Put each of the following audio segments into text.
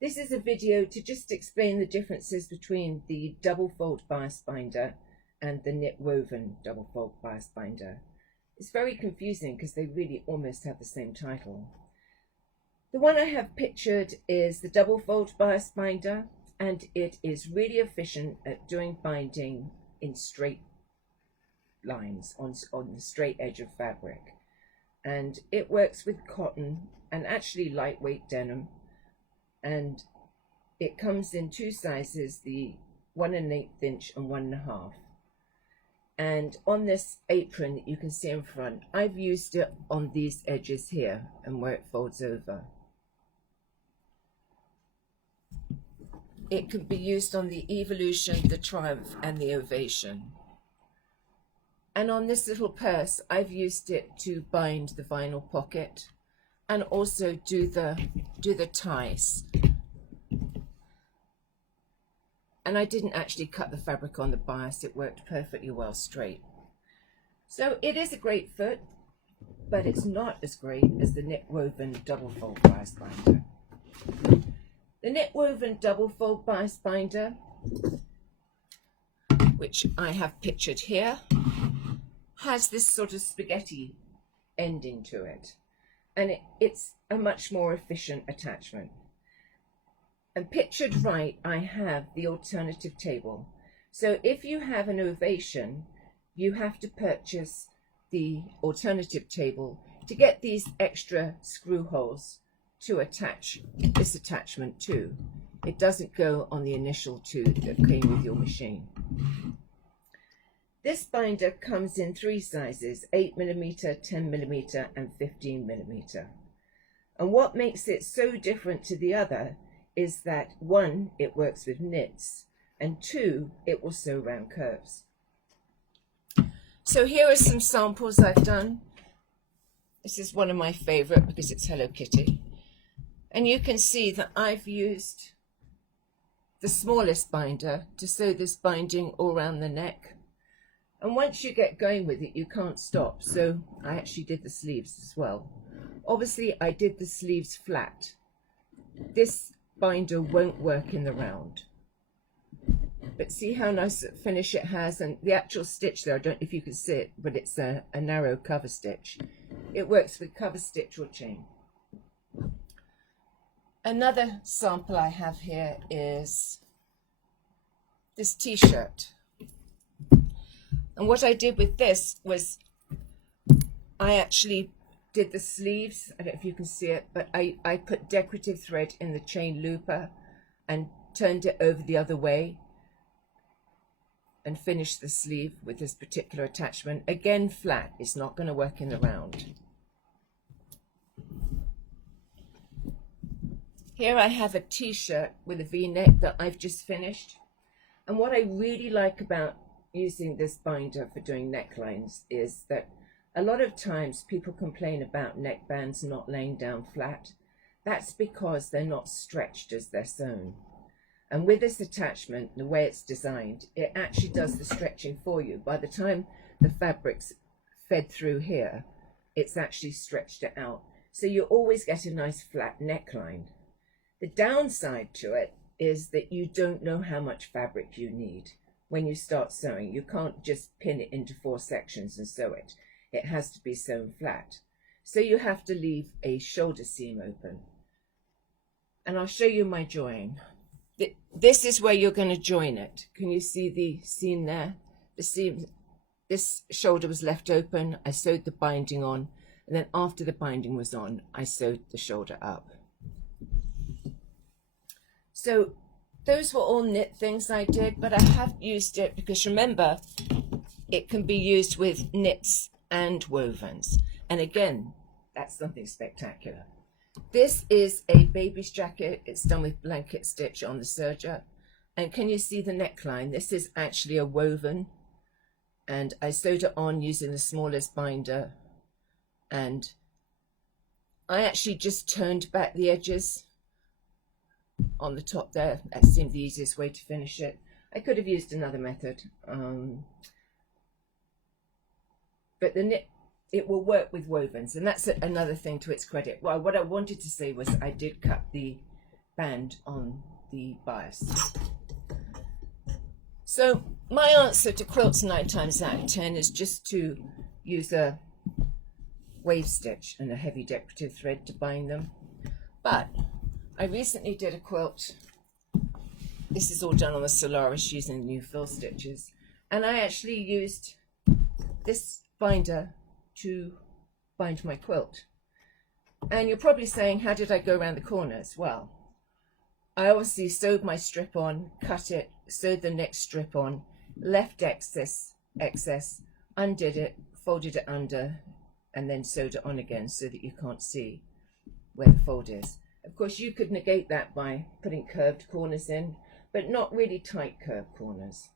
This is a video to just explain the differences between the double fold bias binder and the knit woven double fold bias binder. It's very confusing because they really almost have the same title. The one I have pictured is the double fold bias binder, and it is really efficient at doing binding in straight lines on the straight edge of fabric. And it works with cotton and actually lightweight denim. And it comes in two sizes, the 1 1/8 inch and 1 1/2. And on this apron that you can see in front, I've used it on these edges here and where it folds over. It can be used on the Evolution, the Triumph and the Ovation. And on this little purse, I've used it to bind the vinyl pocket and also do the ties. And I didn't actually cut the fabric on the bias, it worked perfectly well straight. So it is a great foot, but it's not as great as the knit woven double fold bias binder. The knit woven double fold bias binder, which I have pictured here, has this sort of spaghetti ending to it. And it's a much more efficient attachment. And pictured right, I have the alternative table. So if you have an ovation, you have to purchase the alternative table to get these extra screw holes to attach this attachment to. It doesn't go on the initial two that came with your machine. This binder comes in three sizes, 8mm, 10mm and 15mm. And what makes it so different to the other is that one, it works with knits, and two, it will sew round curves. So here are some samples I've done. This is one of my favorite because it's Hello Kitty. And you can see that I've used the smallest binder to sew this binding all around the neck. And once you get going with it, you can't stop. So I actually did the sleeves as well. Obviously, I did the sleeves flat. This binder won't work in the round. But see how nice a finish it has, and the actual stitch there, I don't know if you can see it, but it's a narrow cover stitch. It works with cover stitch or chain. Another sample I have here is this t-shirt. And what I did with this was I actually did the sleeves. I don't know if you can see it, but I put decorative thread in the chain looper and turned it over the other way and finished the sleeve with this particular attachment. Again, flat, it's not going to work in the round. Here I have a t-shirt with a v-neck that I've just finished. And what I really like about using this binder for doing necklines is that a lot of times people complain about neckbands not laying down flat. That's because they're not stretched as they're sewn. And with this attachment, the way it's designed, it actually does the stretching for you. By the time the fabric's fed through here, it's actually stretched it out. So you always get a nice flat neckline. The downside to it is that you don't know how much fabric you need when you start sewing. You can't just pin it into 4 sections and sew it. It has to be sewn flat. So you have to leave a shoulder seam open. And I'll show you my join. This is where you're going to join it. Can you see the seam there? The seam, this shoulder was left open. I sewed the binding on, and then after the binding was on, I sewed the shoulder up. So those were all knit things I did, but I have used it because remember, it can be used with knits and wovens. And again, that's something spectacular. This is a baby's jacket. It's done with blanket stitch on the serger. And can you see the neckline? This is actually a woven. And I sewed it on using the smallest binder. And I actually just turned back the edges on the top there. That seemed the easiest way to finish it. I could have used another method. But the knit, it will work with wovens, and that's another thing to its credit. Well, what I wanted to say was I did cut the band on the bias. So my answer to quilts 9 times out of 10 is just to use a wave stitch and a heavy decorative thread to bind them. But I recently did a quilt. This is all done on the Solaris using new fill stitches, and I actually used this binder to bind my quilt. And you're probably saying, how did I go around the corners? Well, I obviously sewed my strip on, cut it, sewed the next strip on, left excess, undid it, folded it under, and then sewed it on again so that you can't see where the fold is. Of course, you could negate that by putting curved corners in, but not really tight curved corners.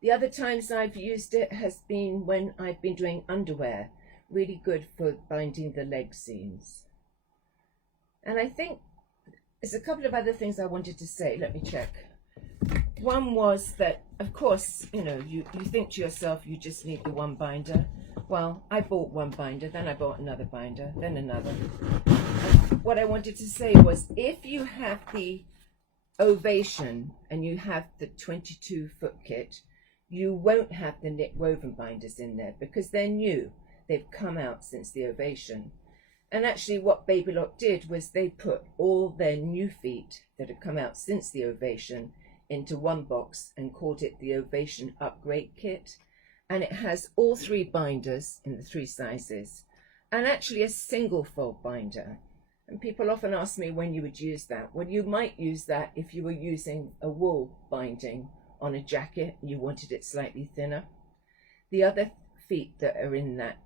The other times I've used it has been when I've been doing underwear, really good for binding the leg seams. And I think there's a couple of other things I wanted to say. Let me check. One was that, of course, you know, you think to yourself, you just need the one binder. Well, I bought one binder, then I bought another binder, then another. And what I wanted to say was, if you have the Ovation and you have the 22-foot kit, you won't have the knit woven binders in there because they're new. They've come out since the Ovation. And actually what Baby Lock did was they put all their new feet that have come out since the Ovation into one box and called it the Ovation Upgrade Kit. And it has all 3 binders in the 3 sizes and actually a single fold binder. And people often ask me when you would use that. Well, you might use that if you were using a wool binding on a jacket and you wanted it slightly thinner. The other feet that are in that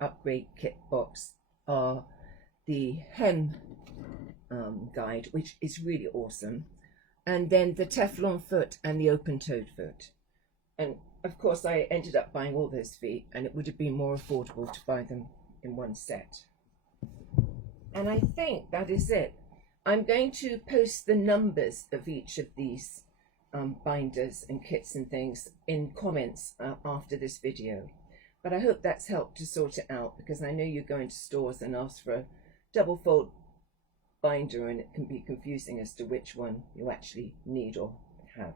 upgrade kit box are the hem guide, which is really awesome, and then the Teflon foot and the open-toed foot. And of course I ended up buying all those feet, and it would have been more affordable to buy them in one set. And I think that is it. I'm going to post the numbers of each of these binders and kits and things in comments after this video. But I hope that's helped to sort it out, because I know you go into stores and ask for a double fold binder and it can be confusing as to which one you actually need or have.